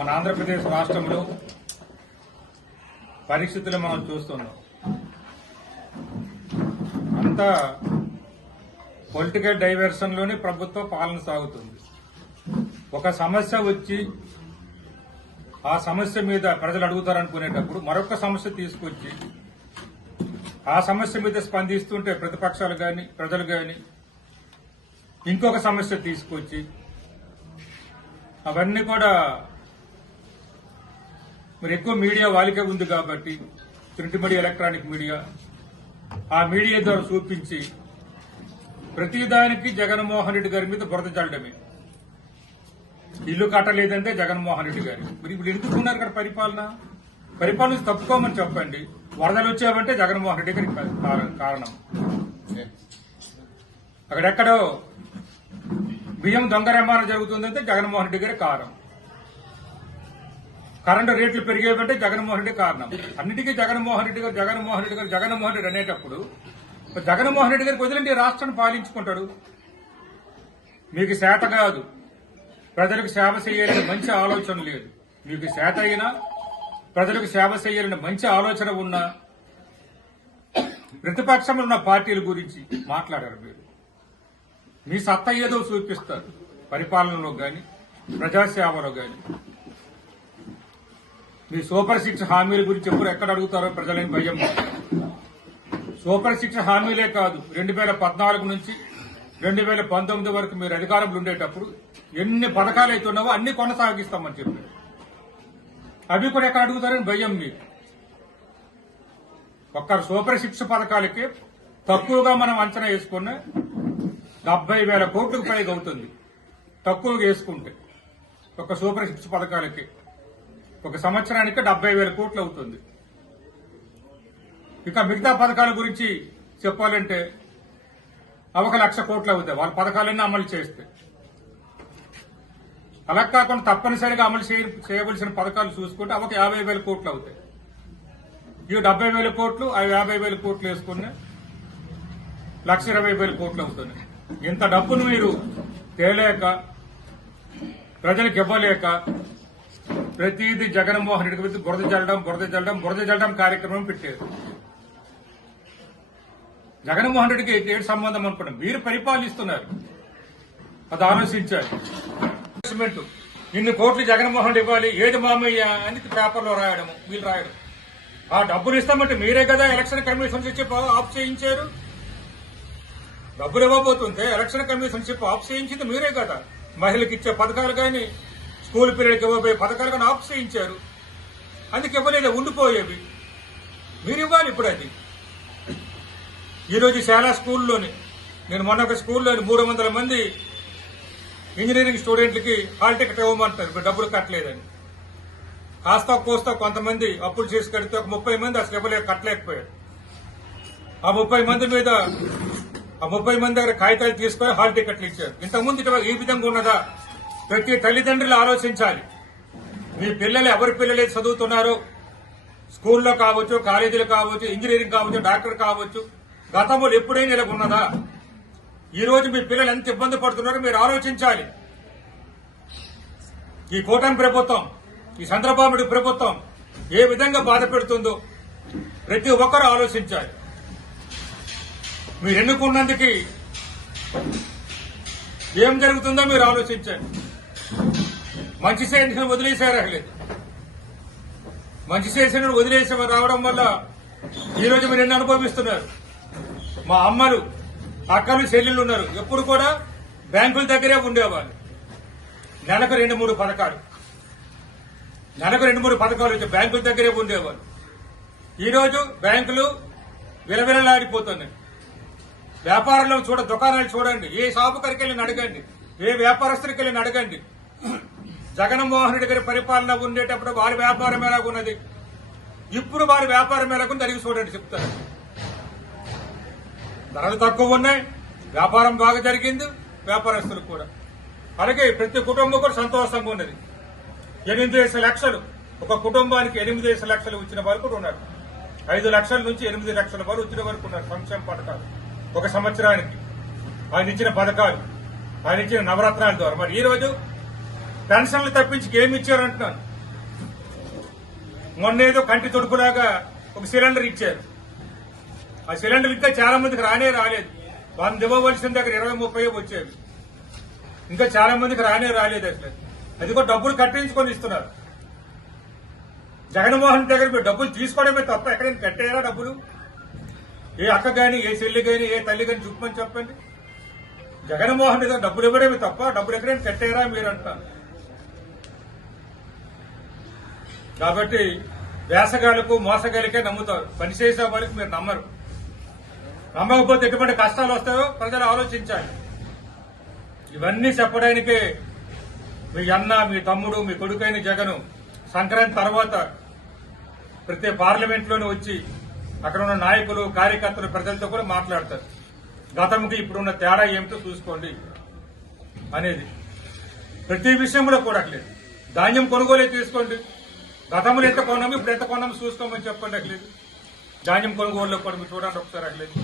మన ఆంధ్రప్రదేశ్ రాష్ట్రంలో పరిస్థితులు మనం చూస్తున్నాం. అంతా పొలిటికల్ డైవర్షన్లోనే ప్రభుత్వ పాలన సాగుతుంది. ఒక సమస్య వచ్చి ఆ సమస్య మీద ప్రజలు అడుగుతారనుకునేటప్పుడు మరొక సమస్య తీసుకొచ్చి ఆ సమస్య మీద స్పందిస్తుంటే ప్రతిపక్షాలు కానీ ప్రజలు కానీ ఇంకొక సమస్య తీసుకొచ్చి అవన్నీ కూడా మరి ఎక్కువ మీడియా వాలికే ఉంది కాబట్టి ప్రింట్ మీడియా, ఎలక్ట్రానిక్ మీడియా, ఆ మీడియా ద్వారా చూపించి ప్రతిదానికి జగన్మోహన్ రెడ్డి గారి మీద బురద చల్లడమే. ఇల్లు కట్టలేదంటే జగన్మోహన్ రెడ్డి గారు. మరి ఇప్పుడు ఎందుకున్నారు ఇక్కడ పరిపాలన తప్పుకోమని చెప్పండి. వరదలు వచ్చావంటే జగన్మోహన్ రెడ్డి గారికి కారణం. అక్కడెక్కడో బియ్యం దొంగ రవాణా జరుగుతుందంటే జగన్మోహన్ రెడ్డి గారి కారణం. కరెంటు రేట్లు పెరిగేవంటే జగన్మోహన్ రెడ్డి కారణం. అన్నిటికీ జగన్మోహన్ రెడ్డి అనేటప్పుడు జగన్మోహన్ రెడ్డి గారికి వదిలేండి, రాష్ట్రాన్ని పాలించుకుంటాడు. మీకు చేత కాదు, ప్రజలకు సేవ చేయాలని మంచి ఆలోచన లేదు. మీకు చేత అయినా ప్రజలకు సేవ చేయాలని మంచి ఆలోచన ఉన్నా ప్రతిపక్షంలో ఉన్న పార్టీల గురించి మాట్లాడారు. మీరు మీ సత్తా ఏదో చూపిస్తారు పరిపాలనలో గాని ప్రజాసేవలో గాని. మీ సూపర్ 6 హామీల గురించి ఎప్పుడు ఎక్కడ అడుగుతారో ప్రజలని భయం. సూపర్ 6 హామీలే కాదు, 2014 నుంచి 2019 వరకు మీరు అధికారంలో ఉండేటప్పుడు ఎన్ని పథకాలు అయితే ఉన్నావో అన్ని కొనసాగిస్తామని చెప్పారు. అవి కూడా ఎక్కడ అడుగుతారని భయం మీకు. ఒక్క సూపర్ 6 పథకాలకి తక్కువగా మనం అంచనా వేసుకున్న 70,000 కోట్లకు పైగా అవుతుంది. తక్కువగా వేసుకుంటే ఒక సూపర్ 6 పథకాలకి ఒక సంవత్సరానికి 70,000 కోట్లు అవుతుంది. ఇక మిగతా పథకాల గురించి చెప్పాలంటే అవి 1,00,000 కోట్లు అవుతాయి వాళ్ళ పథకాలన్నీ అమలు చేస్తే. అలా కాకుండా తప్పనిసరిగా అమలు చేయవలసిన పథకాలు చూసుకుంటే అవి 50,000 కోట్లు అవుతాయి. ఇవి 70,000 కోట్లు, అవి 50,000 కోట్లు వేసుకుని 1,20,000 కోట్లు అవుతుంది. ఇంత డబ్బును మీరు తేలేక ప్రజలకు ఇవ్వలేక ప్రతిదీ జగన్మోహన్ రెడ్డి గురించి బురద జల్లడం కార్యక్రమం పెట్టారు. జగన్మోహన్ రెడ్డికి ఏడు సంబంధం అనుకున్నాం. మీరు పరిపాలిస్తున్నారు, అది ఆలోచించాలి. ఇన్ని కోట్లు జగన్మోహన్ రెడ్డి ఇవ్వాలి, ఏది మామయ్య అని పేపర్లో రాయడము, వీళ్ళు రాయడం. ఆ డబ్బులు ఇస్తామంటే మీరే కదా ఎలక్షన్ కమిషన్ చెప్పి ఆఫ్ చేయించారు. డబ్బులు ఇవ్వబోతుంటే ఎలక్షన్ కమిషన్ చెప్పి ఆఫ్ చేయించింది మీరే కదా. మహిళలకు ఇచ్చే పథకాలు కానీ స్కూల్ పిల్లలకి ఇవ్వబోయే పథకాలు కానీ ఆఫ్ చేయించారు. అందుకు ఇవ్వలేదు, ఉండిపోయేవి. మీరు ఇవ్వాలి ఇప్పుడు. అది ఈరోజు చాలా స్కూల్లోని, నేను మొన్న ఒక స్కూల్లోని 300 మంది ఇంజనీరింగ్ స్టూడెంట్లకి హాల్ టికెట్ ఇవ్వమంటారు, ఇప్పుడు డబ్బులు కట్టలేదని. కాస్త కోస్తా కొంతమంది అప్పులు చేసి కడితే ఒక 30 మంది అసలు కట్టలేకపోయారు. ఆ 30 మంది మీద ఆ 30 మంది దగ్గర కాగితాలు తీసుకొని హాల్ టికెట్లు ఇచ్చారు. ఇంతకుముందు ఈ విధంగా ఉన్నదా? ప్రతి తల్లిదండ్రులు ఆలోచించాలి. మీ పిల్లలు ఎవరి పిల్లలు చదువుతున్నారో, స్కూల్లో కావచ్చు, కాలేజీలు కావచ్చు, ఇంజనీరింగ్ కావచ్చు, డాక్టర్ కావచ్చు, గతంలో ఎప్పుడైనా ఇలా ఉన్నదా? ఈ రోజు మీ పిల్లలు ఎంత ఇబ్బంది పడుతున్నారో మీరు ఆలోచించాలి. ఈ కూటమి ప్రభుత్వం, ఈ చంద్రబాబు నాయుడు ప్రభుత్వం ఏ విధంగా బాధ పెడుతుందో ప్రతి ఒక్కరూ ఆలోచించాలి. మీరు ఎన్నుకున్నందుకు ఏం జరుగుతుందో మీరు ఆలోచించండి. మంచి చేసిన వదిలేసారలేదు, మంచి చేసిన వదిలేసి రావడం వల్ల ఈరోజు మీరు ఎన్ని అనుభవిస్తున్నారు. మా అమ్మలు, అక్కలు, చెల్లెళ్ళు ఉన్నారు, ఎప్పుడు కూడా బ్యాంకుల దగ్గరే ఉండేవాళ్ళు. నెలకు 2-3 పథకాలు వచ్చి బ్యాంకుల దగ్గరే ఉండేవాళ్ళు. ఈరోజు బ్యాంకులు విలవిలలాడిపోతున్నాయి. వ్యాపారంలో దుకాణాలు చూడండి, ఏ షాపు కరికి వెళ్ళి అడగండి, ఏ వ్యాపారస్తుడికి వెళ్ళి అడగండి. జగన్మోహన్ రెడ్డి గారి పరిపాలన ఉండేటప్పుడు వారి వ్యాపారం ఎలాగున్నది, ఇప్పుడు వారి వ్యాపారం ఎలాగుంది అడిగి చూడండి, చెప్తారు. ధరలు తక్కువ ఉన్నాయి, వ్యాపారం బాగా జరిగింది, వ్యాపారస్తులకు కూడా. అలాగే ప్రతి కుటుంబం కూడా సంతోషంగా ఉన్నది. 8 లక్షలు ఒక కుటుంబానికి 8 లక్షలు వచ్చిన వారు కూడా ఉన్నారు. 5 లక్షల నుంచి 8 లక్షల వారు వచ్చిన వరకు ఉన్నారు. సంక్షేమ పథకాలు ఒక సంవత్సరానికి ఆయన ఇచ్చిన పథకాలు, ఆయన ఇచ్చిన నవరత్నాల ద్వారా. మరి ఈ రోజు పెన్షన్లు తప్పించి ఏమి ఇచ్చారంటున్నాను. మొన్న ఏదో కంటి తొడుపులాగా ఒక సిలిండర్ ఇచ్చారు. ఆ సిలిండర్ ఇంకా చాలా మందికి రాలేదు. 100 ఇవ్వవలసిన దగ్గర 20-30 వచ్చేవి. ఇంకా చాలా మందికి రాలేదు అసలు. అది కూడా డబ్బులు కట్టించుకొని ఇస్తున్నారు. జగన్మోహన్ దగ్గర మీరు డబ్బులు తీసుకోవడమే తప్ప ఎక్కడైనా కట్టారా డబ్బులు? ఏ అక్క గాని, ఏ చెల్లి గాని, ఏ తల్లి గాని చూపమని చెప్పండి. జగన్మోహన్ దగ్గర డబ్బులు ఇవ్వడమే తప్ప డబ్బులు ఎక్కడైనా కట్టారా మీరు అంటారు. కాబట్టి వేసగాళ్లకు మోసగాలికే నమ్ముతారు, పనిచేసే వాళ్ళకి మీరు నమ్మరు. నమ్మకపోతే ఎటువంటి కష్టాలు వస్తాయో ప్రజలు ఆలోచించాలి. ఇవన్నీ చెప్పడానికే మీ అన్న, మీ తమ్ముడు, మీ కొడుకైన జగన్ సంక్రాంతి తర్వాత ప్రతి పార్లమెంట్లోనే వచ్చి అక్కడ ఉన్న నాయకులు, కార్యకర్తలు, ప్రజలతో కూడా మాట్లాడతారు. గతంకి ఇప్పుడున్న తేడా ఏమిటో చూసుకోండి అనేది. ప్రతి విషయంలో కూడట్లేదు. ధాన్యం కొనుగోలే తీసుకోండి. గతంలో ఎంత కొన్నాము, ఇప్పుడు ఎంత కొన్నాము చూసుకోమని చెప్పండి. అట్లేదు ధాన్యం కొనుగోలులో కూడా మీరు చూడండి ఒకసారి. అట్లేదు